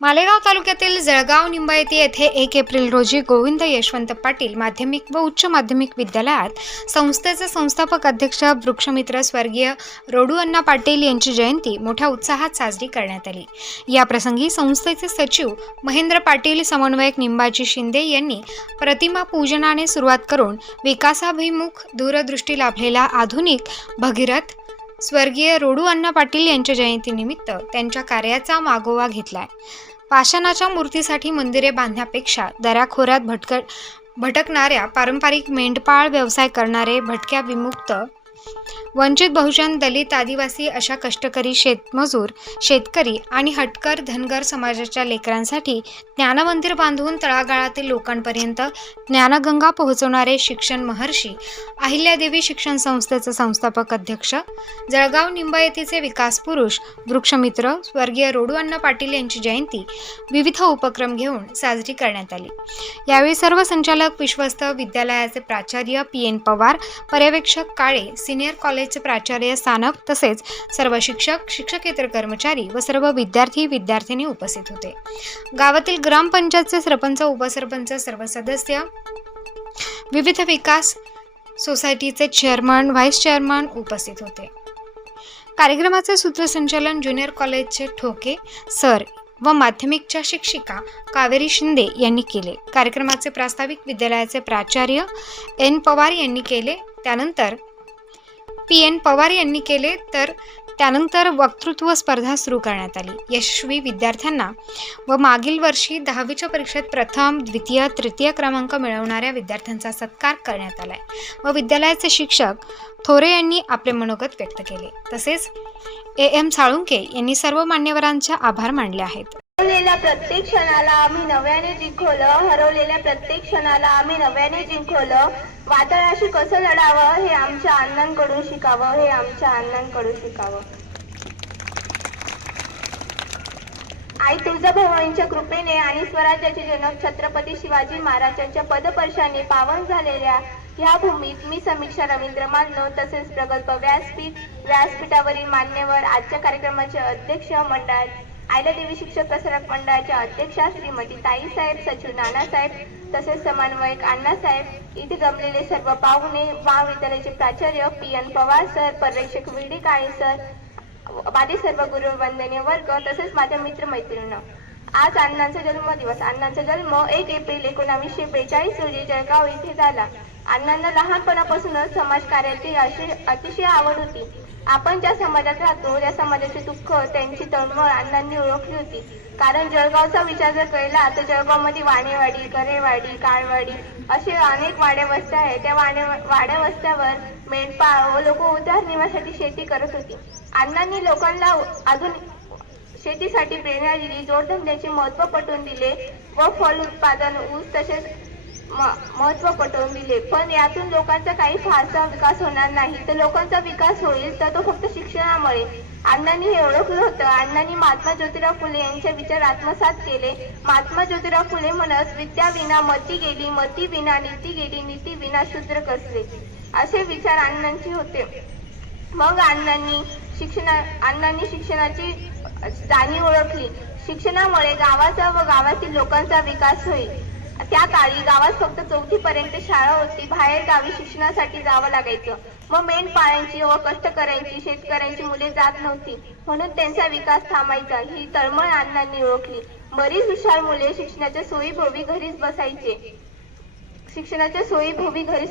मालेगाव तालुक्यातील जळगाव निंबायती येथे 1 एप्रिल रोजी गोविंद यशवंत पाटील माध्यमिक व उच्च माध्यमिक विद्यालयात संस्थेचे संस्थापक अध्यक्ष वृक्षमित्र स्वर्गीय रोडू अण्णा पाटील यांची जयंती मोठ्या उत्साहात साजरी करण्यात आली। या प्रसंगी संस्थेचे सचिव महेंद्र पाटील, समन्वयक निंबाजी शिंदे यांनी प्रतिमा पूजनाने सुरुवात करून विकासाभिमुख दूरदृष्टी लाभलेला आधुनिक भगीरथ स्वर्गीय रोडू अण्णा पाटील यांच्या जयंतीनिमित्त त्यांच्या कार्याचा मागोवा घेतलाय। पाषाणाच्या मूर्तीसाठी मंदिरे बांधण्यापेक्षा दऱ्याखोऱ्यात भटकणाऱ्या पारंपरिक मेंढपाळ व्यवसाय करणारे, भटक्या, विमुक्त, वंचित बहुजन, दलित, आदिवासी अशा कष्टकरी, शेतमजूर, शेतकरी आणि हटकर धनगर समाजाच्या लेकरांसाठी ज्ञानमंदिर बांधून तळागाळातील लोकांपर्यंत ज्ञानगंगा पोहोचवणारे शिक्षण महर्षी अहिल्यादेवी शिक्षण संस्थेचे संस्थापक अध्यक्ष, जळगाव निंबायतीचे विकास पुरुष, वृक्षमित्र स्वर्गीय रोडू अण्णा पाटील यांची जयंती विविध उपक्रम घेऊन साजरी करण्यात आली। यावेळी सर्व संचालक, विश्वस्त, विद्यालयाचे प्राचार्य PN पवार, पर्यवेक्षक काळे, सिनियर कॉलेजचे प्राचार्य सानप तसेच सर्व शिक्षक, शिक्षकेतर कर्मचारी व सर्व विद्यार्थी-विद्यार्थिनी उपस्थित होते। गावातील ग्रामपंचायतचे सरपंच, उपसरपंच, सर्व सदस्य, विविध विकास सोसायटीचे चेअरमन, व्हाईस चेअरमन उपस्थित होते। कार्यक्रमाचे सूत्रसंचालन ज्युनियर कॉलेजचे ठोके सर व माध्यमिकच्या शिक्षिका कावेरी शिंदे यांनी केले। कार्यक्रमाचे प्रास्ताविक विद्यालयाचे प्राचार्य N पवार यांनी केले, त्यानंतर PN पवार यांनी केले, तर त्यानंतर वक्तृत्व स्पर्धा सुरू करण्यात आली। यशस्वी विद्यार्थ्यांना व मागील वर्षी 10वीच्या परीक्षेत प्रथम, द्वितीय, तृतीय क्रमांक मिळवणाऱ्या विद्यार्थ्यांचा सत्कार करण्यात आलाय व विद्यालयाचे शिक्षक थोरे यांनी आपले मनोगत व्यक्त केले। तसेच AM साळुंके यांनी सर्व मान्यवरांचे आभार मानले आहेत। हरवलेल्या प्रत्येक क्षणाला आम्ही नव्याने जिंकवलं, हरवलेल्या प्रत्येक क्षणाला आम्ही नव्याने जिंकवलं। वादळाशी कसं लढावं हे आमच्या अण्णांकडून शिकावं, हे आमच्या अण्णांकडून शिकावं। आई तुळजाभवानींच्या कृपेने आणि स्वराज्याचे जनक छत्रपती शिवाजी महाराजांच्या पदस्पर्शाने पावन झालेल्या या भूमीत मी समीक्षा रवींद्र माननो तसेच प्रगल्भ व्यासपीठावरील मान्यवर, आजच्या कार्यक्रमाचे अध्यक्ष मंडळ, अहिल्यादेवी शिक्षक प्रसारक मंडळाच्या अध्यक्षा श्रीमती ताईसाहेब, सचिव नानासाहेब तसेच समन्वयक अण्णासाहेब, इथे जमलेले सर्व पाहुणे, महाविद्यालयाचे प्राचार्य PN पवार सर, पर्यवेक्षक VD काळे सर, माझे सर्व गुरुवंदनीय वर्ग तसेच माझ्या मित्रमैत्रिणींनो, आज अण्णांचा जन्मदिवस। अण्णांचा जन्म 1 एप्रिल 1942 रोजी जळगाव येथे झाला। अण्णांना लहानपणापासूनच समाजकार्याची अतिशय आवड होती। आपण ज्या समाजात राहतो त्या समाजाचे दुःख, त्यांची तळमळ अण्णांनी ओळखली होती। कारण जळगावचा विचार जर केला तर जळगावमध्ये वाणेवाडी, करेवाडी, काळवाडी असे अनेक वाड्या वस्त्या आहेत। त्या वाड्या वस्त्यावर मेंढपाळ व लोक उदरनिर्वाहासाठी शेती करत होती। अण्णांनी लोकांना आधुनिक शेतीसाठी प्रेरणा दिली, जोडधंद्याचे महत्त्व पटवून दिले व फळ उत्पादन, ऊस तसेच महत्त्व पटवून दिले। पण यातून लोकांचा काही फारसा विकास होणार नाही, तर लोकांचा विकास होईल तर तो फक्त शिक्षणामुळे। अण्णांनी हे ओळखलं होतं। अण्णांनी महात्मा ज्योतिराव फुले यांचे विचार आत्मसात केले। महात्मा ज्योतिराव फुले म्हणत, विद्या विना मती गेली, मती विना नीती गेली, नीती विना शूद्र कसले, असे विचार अण्णांचे होते। मग अण्णांनी शिक्षणाची जाणीव ओळखली। शिक्षणामुळे गावाचा व गावातील लोकांचा विकास होईल। त्या काळी गावात फक्त 4थी पर्यंत शाळा होती, बाहेर गावी शिक्षणासाठी जावं लागायचं। मग मेंढपाळांची व कष्टकऱ्यांची, शेतकऱ्यांची मुले जात नव्हती, म्हणून त्यांचा विकास थांबायचा। ही तळमळ अण्णांनी ओळखली। बरीच हुशार मुले शिक्षणाच्या सोयीभोवी घरीच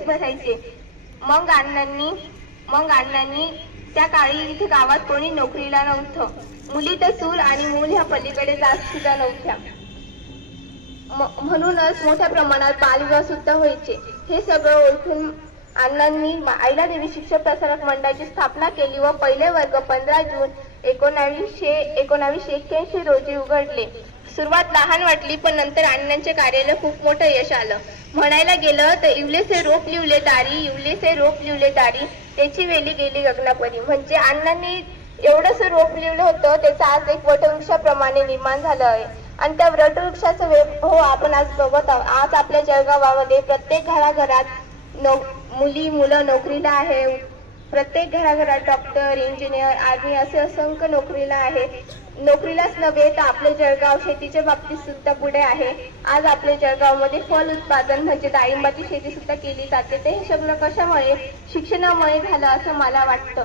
बसायचे। मग अण्णांनी त्या काळी इथे गावात कोणी नोकरीला नव्हतं। मुली तर चूल आणि मूल ह्या पलीकडे जात सुद्धा नव्हत्या, म्हणूनच मोठ्या प्रमाणात बालविवाह सुद्धा व्हायचे। हे सगळं ओळखून अण्णांनी अहिल्यादेवी शिक्षक प्रसारक मंडळाची स्थापना केली व पहिले वर्ग 15 जून 1981 रोजी उघडले। सुरुवात लहान वाटली, पण नंतर अण्णांच्या कार्याला खूप मोठं यश आलं। म्हणायला गेलं तर इवलेसे रोप लिवले दारी, त्याची वेली गेली गगनापरी। म्हणजे अण्णांनी एवढंच रोप लिवलं होतं, त्याचं आज एक वटवृक्षाप्रमाणे निर्माण झालं आहे। आणि त्या वटवृक्षाचं हो आपण आज बघत आहोत। आज आपल्या जळगावामध्ये प्रत्येक घराघरात मुलं नोकरीला आहे। प्रत्येक घराघरात डॉक्टर, इंजिनियर, आर्मी असे असंख्य नोकरीला आहे। नोकरीलाच नव्हे तर आपले जळगाव शेतीच्या बाबतीत सुद्धा पुढे आहे. आज आपल्या जळगावमध्ये फल उत्पादन म्हणजे डाळिंबाची शेती सुद्धा केली जाते. ते हे सगळं कशामुळे? शिक्षणामुळे झालं असं मला वाटतं.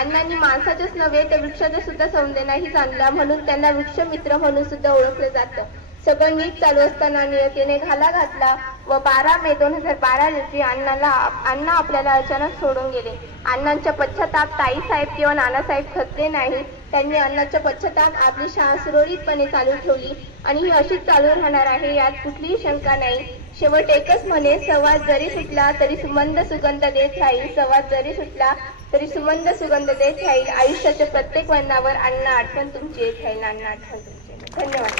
अण्णांनी माणसाचंच नव्हे तर वृक्षाचं सुद्धा संवेदनाही जाणला, म्हणून त्यांना वृक्षमित्र म्हणून सुद्धा ओळखलं जातं. सगळं नीट चालू असताना नियतीने घाला घातला व 12 मे 2012 रोजी अण्णा आपल्याला अचानक सोडून गेले. अण्णांच्या पश्चाताप ताईसाहेब किंवा नानासाहेब खचले नाही. त्यांनी अण्णांच्या पश्चाताप आपली शाळा सुरळीतपणे चालू ठेवली आणि ही अशीच चालू राहणार आहे, यात कुठलीही शंका नाही. शेवट एकच म्हणे, संवाद जरी सुटला तरी सुमंद सुगंध देत राहील. संवाद जरी सुटला तरी सुमंद सुगंध देत राहील. आयुष्याच्या प्रत्येक वळणावर अण्णा आठवण तुमची येत राहील. अण्णा आठवण तुमची. धन्यवाद.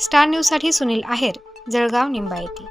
स्टार न्यूजसाठी सुनील आहेर, जळगाव निंबायती.